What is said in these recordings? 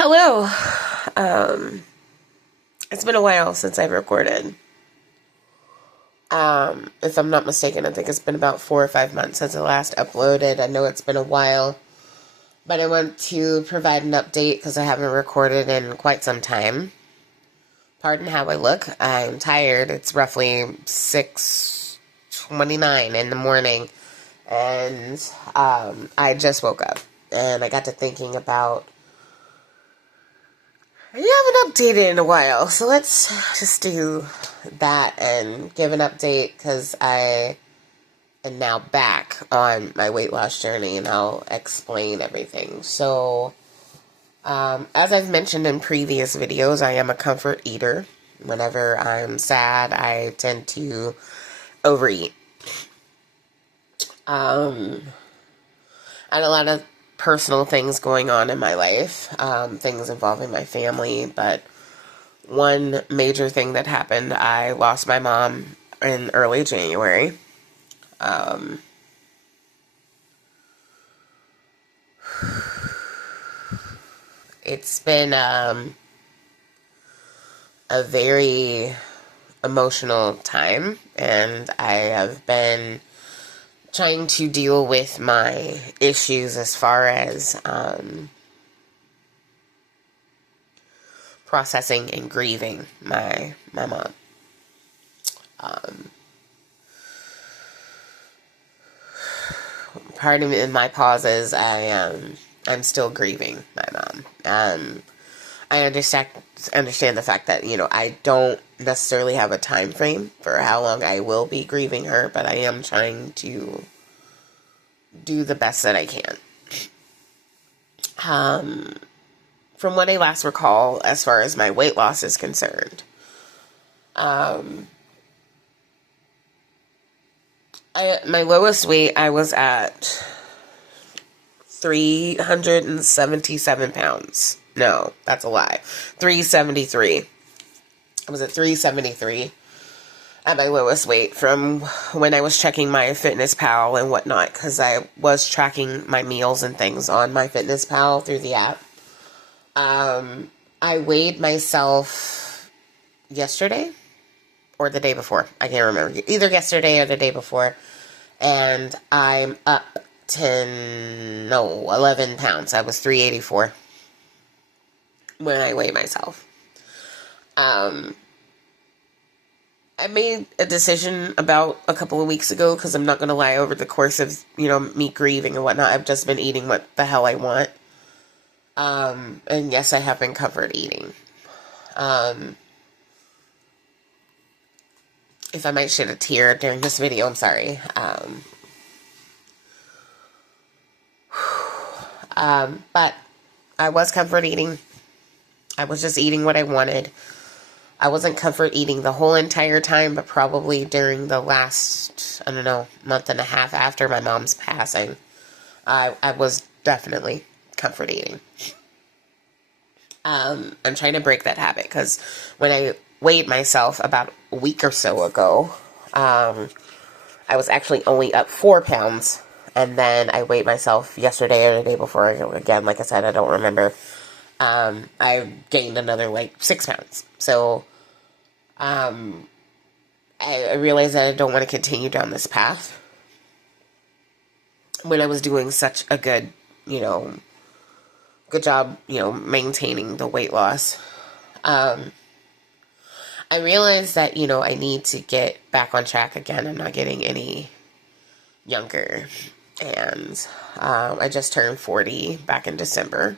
Hello. Um, it's been a while since I've recorded. If I'm not mistaken, I think it's been about 4 or 5 months since I last uploaded. I know it's been a while, but I want to provide an update because I haven't recorded in quite some time. Pardon how I look. I'm tired. It's roughly 6:29 in the morning, and I just woke up, and I got to thinking about I haven't updated in a while, so let's just do that and give an update because I am now back on my weight loss journey and I'll explain everything. So, as I've mentioned in previous videos, I am a comfort eater. Whenever I'm sad, I tend to overeat. I had a lot of personal things going on in my life, things involving my family, but one major thing that happened, I lost my mom in early January. It's been a very emotional time, and I have been trying to deal with my issues as far as processing and grieving my mom. Part of in my pauses, I'm still grieving my mom. I understand the fact that I don't necessarily have a time frame for how long I will be grieving her, but I am trying to do the best that I can. From what I last recall, as far as my weight loss is concerned, my lowest weight I was at 377 pounds. No, that's a lie. 373. I was at 373 at my lowest weight from when I was checking my Fitness Pal and whatnot, because I was tracking my meals and things on my Fitness Pal through the app. I weighed myself yesterday or the day before. I can't remember. Either yesterday or the day before. And I'm up 11 pounds. I was 384 when I weighed myself. I made a decision about a couple of weeks ago, because I'm not going to lie, over the course of, me grieving and whatnot, I've just been eating what the hell I want. And yes, I have been comfort eating. If I might shed a tear during this video, I'm sorry. But I was comfort eating. I was just eating what I wanted. I wasn't comfort eating the whole entire time, but probably during the last, month and a half after my mom's passing, I was definitely comfort eating. I'm trying to break that habit, because when I weighed myself about a week or so ago, I was actually only up 4 pounds, and then I weighed myself yesterday or the day before. Again, like I said, I don't remember. I gained another 6 pounds. So, I realized that I don't want to continue down this path when I was doing such a good job, maintaining the weight loss. I realized that, I need to get back on track again. I'm not getting any younger. And I just turned 40 back in December.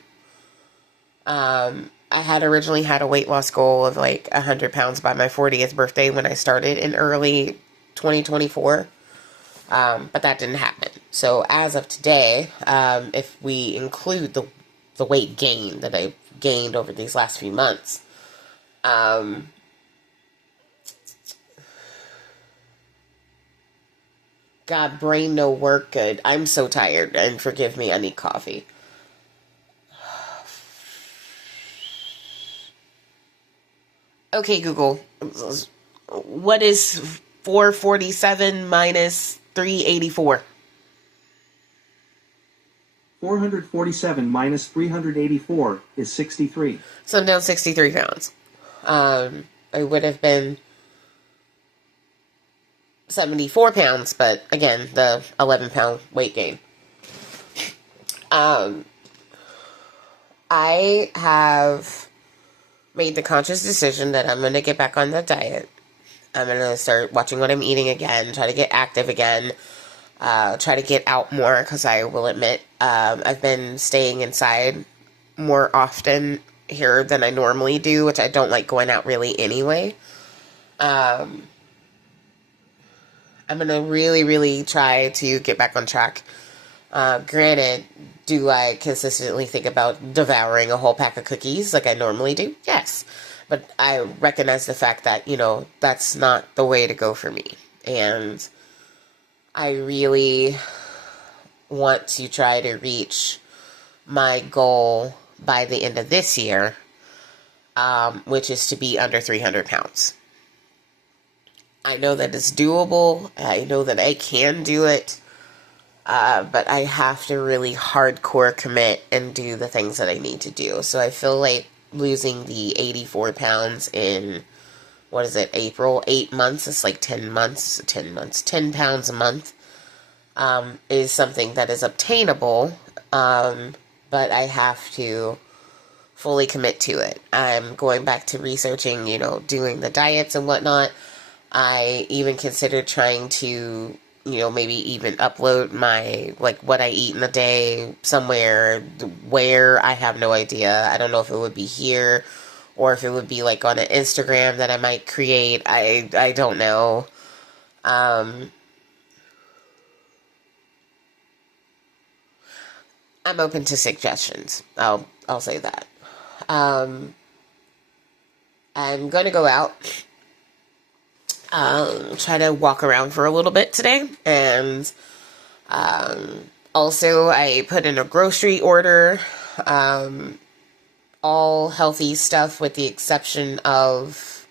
I had originally had a weight loss goal of 100 pounds by my 40th birthday when I started in early 2024. But that didn't happen. So as of today, if we include the weight gain that I gained over these last few months, God, brain no work good. I'm so tired, and forgive me, I need coffee. Okay, Google, what is 447 minus 384? 447 minus 384 is 63. So I'm down 63 pounds. I would have been 74 pounds, but again, the 11-pound weight gain. I have made the conscious decision that I'm going to get back on the diet. I'm going to start watching what I'm eating again, try to get active again, try to get out more, because I will admit I've been staying inside more often here than I normally do, which I don't like going out really anyway. I'm going to really, really try to get back on track. Granted, do I consistently think about devouring a whole pack of cookies like I normally do? Yes. But I recognize the fact that, that's not the way to go for me. And I really want to try to reach my goal by the end of this year, which is to be under 300 pounds. I know that it's doable. I know that I can do it. But I have to really hardcore commit and do the things that I need to do. So I feel like losing the 84 pounds in, April? 8 months. It's like 10 months, 10 pounds a month, is something that is obtainable. But I have to fully commit to it. I'm going back to researching, doing the diets and whatnot. I even considered trying to, maybe even upload my, what I eat in a day somewhere where I have no idea. I don't know if it would be here or if it would be on an Instagram that I might create. I don't know. I'm open to suggestions. I'll say that. I'm going to go out. Try to walk around for a little bit today. And also I put in a grocery order. All healthy stuff with the exception of,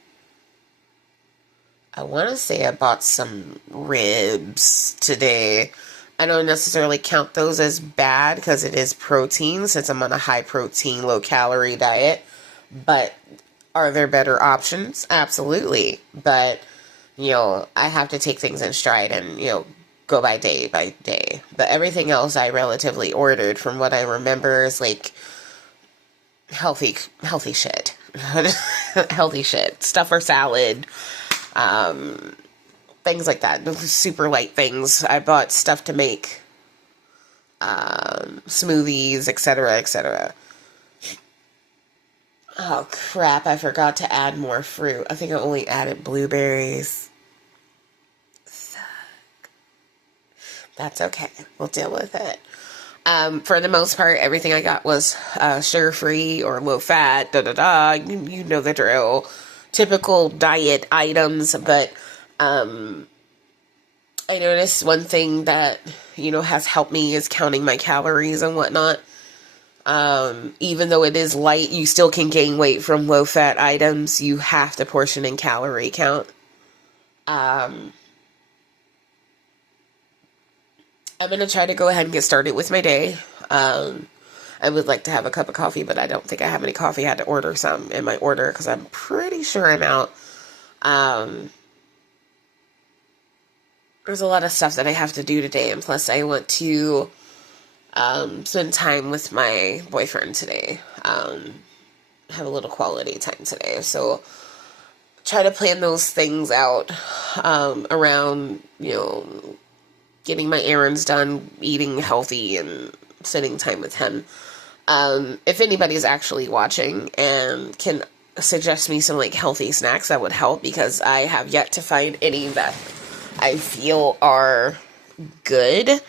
I want to say I bought some ribs today. I don't necessarily count those as bad because it is protein since I'm on a high protein, low calorie diet. But are there better options? Absolutely. But I have to take things in stride and, go by day. But everything else I relatively ordered from what I remember is healthy shit. Healthy shit. Stuff or salad. Things like that. Super light things. I bought stuff to make smoothies, etc., etc. Oh crap, I forgot to add more fruit. I think I only added blueberries. That's okay. We'll deal with it. For the most part, everything I got was sugar-free or low-fat, You know the drill. Typical diet items, but I noticed one thing that, has helped me is counting my calories and whatnot. Even though it is light, you still can gain weight from low-fat items. You have to portion in calorie count. I'm going to try to go ahead and get started with my day. I would like to have a cup of coffee, but I don't think I have any coffee. I had to order some in my order because I'm pretty sure I'm out. There's a lot of stuff that I have to do today, and plus I want to spend time with my boyfriend today. Have a little quality time today. So try to plan those things out around, getting my errands done, eating healthy, and spending time with him. If anybody's actually watching and can suggest me some healthy snacks, that would help, because I have yet to find any that I feel are good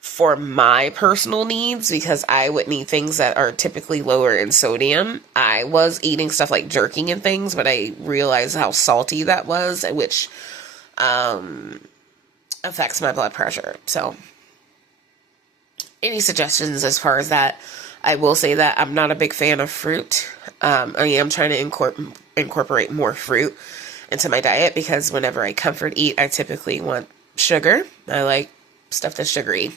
for my personal needs, because I would need things that are typically lower in sodium. I was eating stuff like jerking and things, but I realized how salty that was, which affects my blood pressure. So any suggestions as far as that? I will say that I'm not a big fan of fruit. I am trying to incorporate more fruit into my diet, because whenever I comfort eat, I typically want sugar. I like stuff that's sugary.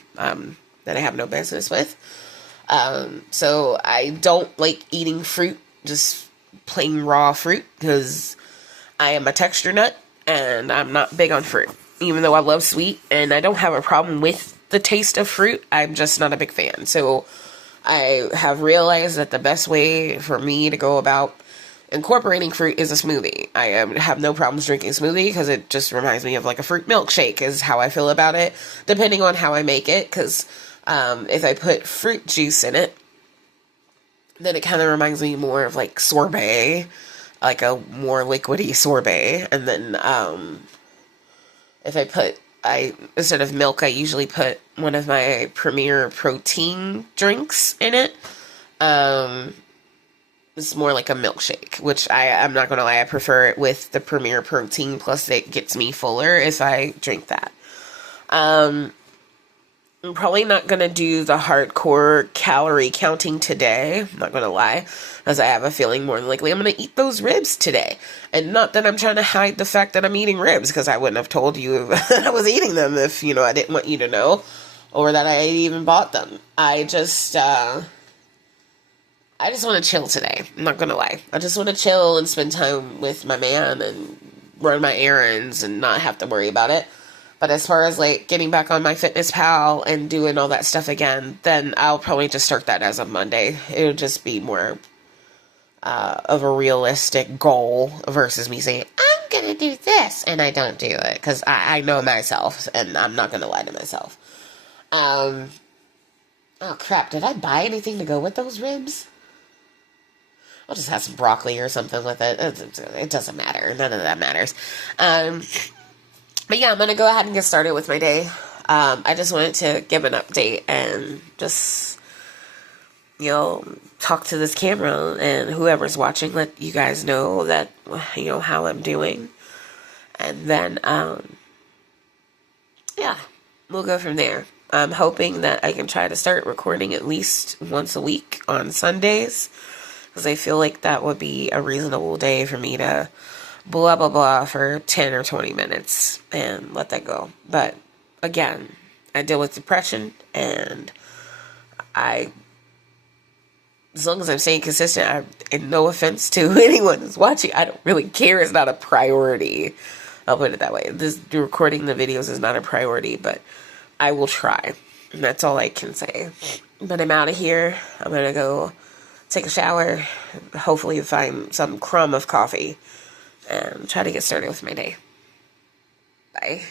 that I have no business with. So I don't like eating fruit, just plain raw fruit, because I am a texture nut and I'm not big on fruit. Even though I love sweet and I don't have a problem with the taste of fruit, I'm just not a big fan. So I have realized that the best way for me to go about incorporating fruit is a smoothie. I have no problems drinking smoothie because it just reminds me of like a fruit milkshake is how I feel about it, depending on how I make it. Because if I put fruit juice in it, then it kind of reminds me more of like sorbet, like a more liquidy sorbet. And then if instead of milk, I usually put one of my Premier protein drinks in it. It's more like a milkshake, which I'm not going to lie, I prefer it with the Premier protein, plus it gets me fuller if I drink that. I'm probably not going to do the hardcore calorie counting today, I'm not going to lie, as I have a feeling more than likely I'm going to eat those ribs today. And not that I'm trying to hide the fact that I'm eating ribs, because I wouldn't have told you that I was eating them if, I didn't want you to know, or that I even bought them. I just want to chill today. I'm not going to lie. I just want to chill and spend time with my man and run my errands and not have to worry about it. But as far as like getting back on my MyFitnessPal and doing all that stuff again, then I'll probably just start that as of Monday. It'll just be more of a realistic goal versus me saying, I'm going to do this, and I don't do it. Because I know myself, and I'm not going to lie to myself. Oh crap, did I buy anything to go with those ribs? I'll just have some broccoli or something with it. It doesn't matter. None of that matters. But yeah, I'm going to go ahead and get started with my day. I just wanted to give an update and just, talk to this camera and whoever's watching, let you guys know that, how I'm doing. And then, yeah, we'll go from there. I'm hoping that I can try to start recording at least once a week on Sundays, because I feel like that would be a reasonable day for me to blah, blah, blah for 10 or 20 minutes and let that go. But again, I deal with depression, and as long as I'm staying consistent, and no offense to anyone who's watching, I don't really care. It's not a priority. I'll put it that way. Recording the videos is not a priority, but I will try. And that's all I can say. But I'm out of here. I'm going to go take a shower, hopefully find some crumb of coffee, and try to get started with my day. Bye.